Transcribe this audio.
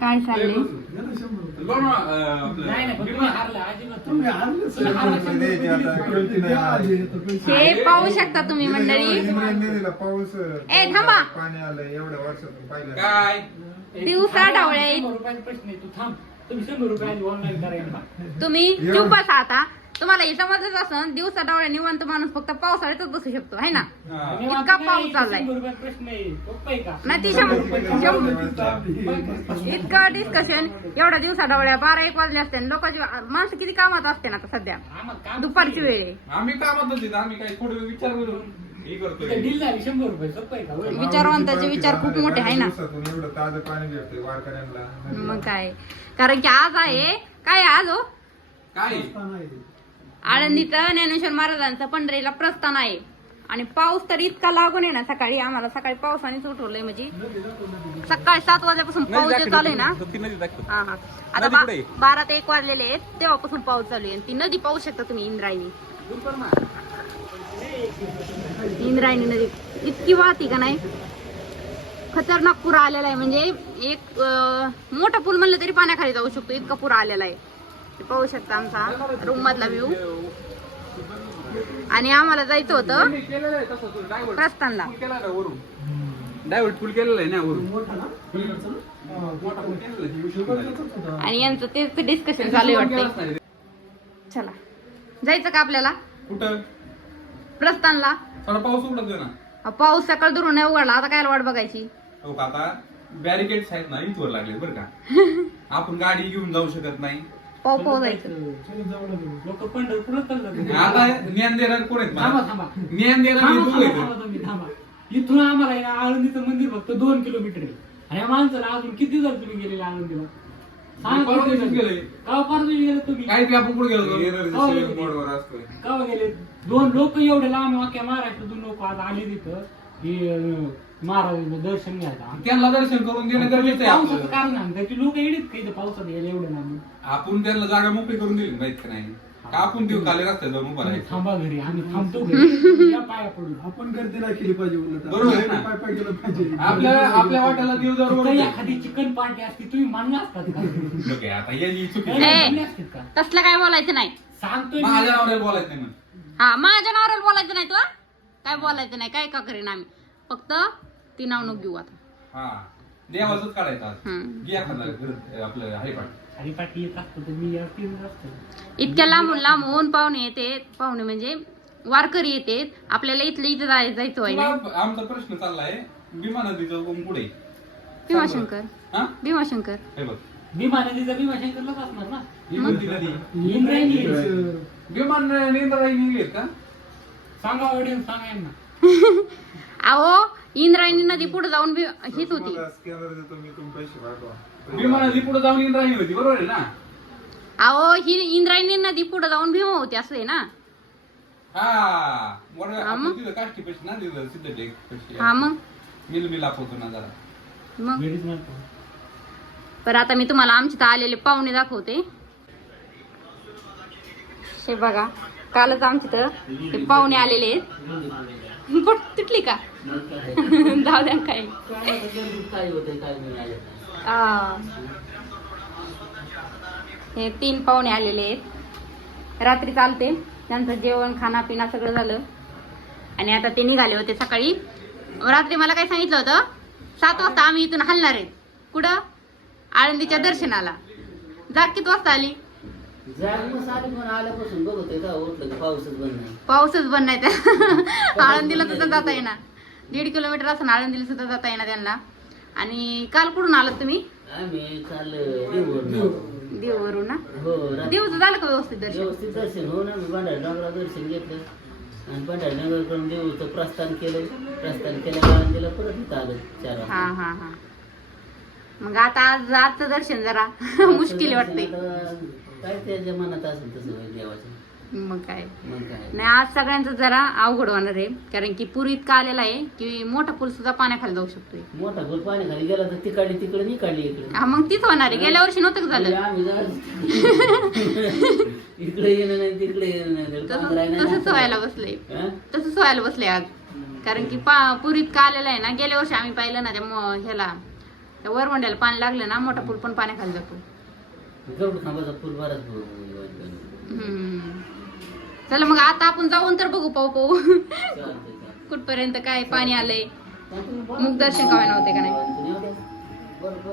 काय चाललंय हे पाहू शकता तुम्ही मंडळी. पाऊस ए थांबा, पाणी आलं एवढ्या वर्षातून पाहिलं काय दिवसा ढवळ्या तुम्ही चुप बसा आता. तुम्हाला हे समजत असं दिवसा ढवळ्या निवांत माणूस फक्त पावसाळ्यातच बसू शकतो है ना. इतका पाऊस चाललाय नाही ती इतकं डिस्कशन एवढ्या दिवसा ढवळ्या 12-1 वाजले असते. लोकांची माणसं किती कामात असते ना आता सध्या दुपारची वेळ आहे. आम्ही कामात आम्ही काही थोडे विचार करून हे करतोय. विचारवंताचे विचार खूप मोठे आहे ना. एवढं ताजं पाणी भेटतंय वारकऱ्यांना. मग काय, कारण की आज आहे काय आज हो काय आळंदीचं ज्ञानेश्वर महाराजांचं पंढरीला प्रस्थान आहे. आणि पाऊस तर इतका लागून आहे ना. सकाळी आम्हाला सकाळी पावसानेच उठवलंय. म्हणजे सकाळी 7 वाजल्यापासून पाऊस जे चालू आहे ना. हा हा आता 12 ते 1 वाजलेले आहेत तेव्हापासून पाऊस चालू आहे. ती नदी पाहू शकता तुम्ही, इंद्रायणी. इंद्रायणी नदी इतकी वाहती का नाही, खतरनाक पूर आलेला आहे. म्हणजे एक मोठा पूल म्हणलं तरी पाण्याखाली जाऊ शकतो इतका पूर आलेला आहे. पाहू शकता आमचा रूम मधला व्ह्यू. आणि आम्हाला जायचं होतं प्रस्थानला. डायव्हर्ट फुल केलेलं आहे ना वरून. आणि यांचं तेच डिस्कशन चालू वाटतंय. चला जायचं का आपल्याला कुठं प्रस्थानला. थोडा पाऊस उघडत ना. पाऊस सकाळ दुरून नाही उघडला. आता काय वाट बघायची. हो का, आता बॅरिकेड्स आहेत ना इथवर लागले बरं का. आपण गाडी घेऊन जाऊ शकत नाही. पाऊ जायचं. लोक पंढरपूरच चाललं. आता ज्ञान देणार कोण आहेत थांबा मला? थांबा ज्ञान देणार मी तू आहे. थांबा. इथून आम्हाला आहे ना आळंदीचं मंदिर फक्त 2 किलोमीटर आहे. आणि या माणसाला अजून किती जर तुम्ही गेलेले आळंदीला मी परवा दिवशीच गेलोय. का परवा गेले तुम्ही काय ते आपण कुठे गेलो एनर्जी मोडवर असतोय. का गेले 2 लोक एवढे लांब अख्ख्या महाराष्ट्रातून लोक आज आले तिथं की महाराजांचं दर्शन घ्यायला. त्यांना दर्शन करून देणं गरजेचं आहे पावसाचं आपलं. कारण आहे की लोक येडीत काही पावसात यायला एवढं लांब. आपण त्यांना जागा मोकळी करून दिली माहित का नाही का. आपण देऊ खाली रस्त्यात जाऊन उभा राहायचं. थांबा घरी, आम्ही थांबतो घरी. या पाया पडून आपण गर्दी नाही केली पाहिजे. बरोबर आहे ना. पाय पाय केलं पाहिजे. आपल्या वाट्याला देव जरूर काही एखादी चिकन पार्टी असती तुम्ही मानला असतात का? आता याची चुकी ए. मानले असतात का? तसलं काय बोलायचं नाही. सांगतोय माझ्या नावाला बोलायचं नाही म्हणून. हा माझ्या नावाला बोलायचं नाही. तुला काय बोलायचं नाही. काय का करेन आम्ही फक्त ती नाव नको घेऊ आता. हा देवाचंच काढायचं आज. हम्म. घ्या खाणार आपलं हरिपाठ. हरिपाठी येत असतो तर मी यावरती असतो. इतक्या लांबून लांबून पाहुणे येते. पाहुणे म्हणजे वारकरी येते. आपल्याला इथलं इथं जायचं आहे ना. तुला आमचा प्रश्न चाललाय भीमा नदीचा उगम कुठे आहे? भीमाशंकर. हा भीमाशंकर हे बघ भीमा नदीचा भीमाशंकरलाच असणार ना. ही कोणती नदी? इंद्रायणी भीमा नेंद्रायणी गेली का? सांगा ऑडियन्स सांगा यांना. अहो इंद्रायणी नदी पुढे जाऊन हीच होती. स्कॅनर देतो मी, तुम्ही पैसे पाठवा. भीमा नदी पुढे जाऊन इंद्रायणी होती बरोबर आहे ना. अहो ही इंद्रायणी नदी पुढे जाऊन भीमा होती असं आहे ना. हा मोठं हा मग? आपण तिथं काष्टी पैसे ना तिथं सिद्धटेक पैसे. हा मग मिल होतो ना जरा. मग वेळीच म्हणतो. तर आता मी तुम्हाला आमचे तर आलेले पाहुणे दाखवते. हे बघा कालच आमचे तर हे पाहुणे आलेले आहेत. पण तुटली का जाऊ द्या काय. हे 3 पाहुणे आलेले आहेत. रात्री चालते त्यांचं जेवण खाना सगळं झालं. आणि आता ते निघाले होते सकाळी. रात्री मला काय सांगितलं होतं 7 वाजता आम्ही इथून हलणार आहेत. कुठं? आळंदीच्या दर्शनाला. जाग किती वाजता आली? आल्यापासून बघतोय का उठलं की पाऊसच बंद नाही. पाऊसच बंद नाही त्या. आळंदीला सुद्धा जाता येणार. 1.5 किलोमीटर असं आळंदीला सुद्धा जाता येणार त्यांना. आणि काल कुठून आलात तुम्ही? आम्ही काल देववरून. देववरून ना. हो देवचं झालं का व्यवस्थित दर्शन? व्यवस्थित दर्शन हो ना. मी भंडारनगरला दर्शन घेतलं आणि भंडारनगर कडून देऊचं प्रस्थान केलं. प्रस्थान केल्या आळंदीला परत इथं आलं 4 वाजता. हा हा हा. मग आता आजचं दर्शन जरा मुश्किल वाटतंय. काय त्याच्या मनात असेल तसं होईल देवाचं. मग काय मग काय नाही. आज सगळ्यांचं जरा अवघड होणार आहे. कारण की पूर इतका आलेला आहे की मोठा पूल सुद्धा पाण्याखाली जाऊ शकतोय. मोठा पूल पाण्याखाली गेला तर तिकडली तिकडे निकाडली इकडे. हा मग तीच होणार आहे. गेल्या वर्षी नव्हतं का झालं. आम्ही इकडे येणं नाही तिकडे येणं नाही. तसंच व्हायला बसलंय. तसंच व्हायला बसलंय आज. कारण की पूर इतका आलेला आहे ना. गेल्या वर्षी आम्ही पाहिलं ना त्या ह्याला त्या वरवंड्याला पाणी लागलं ना मोठा पूल पण पाण्याखाली जातो. गरुड खांबाचा पूल बराच हम्म. चला मग आता आपण जाऊन तर बघू पाहू चालतंय कुठपर्यंत काय पाणी आलंय, मुख दर्शन काय नव्हते का नाही. बरोबर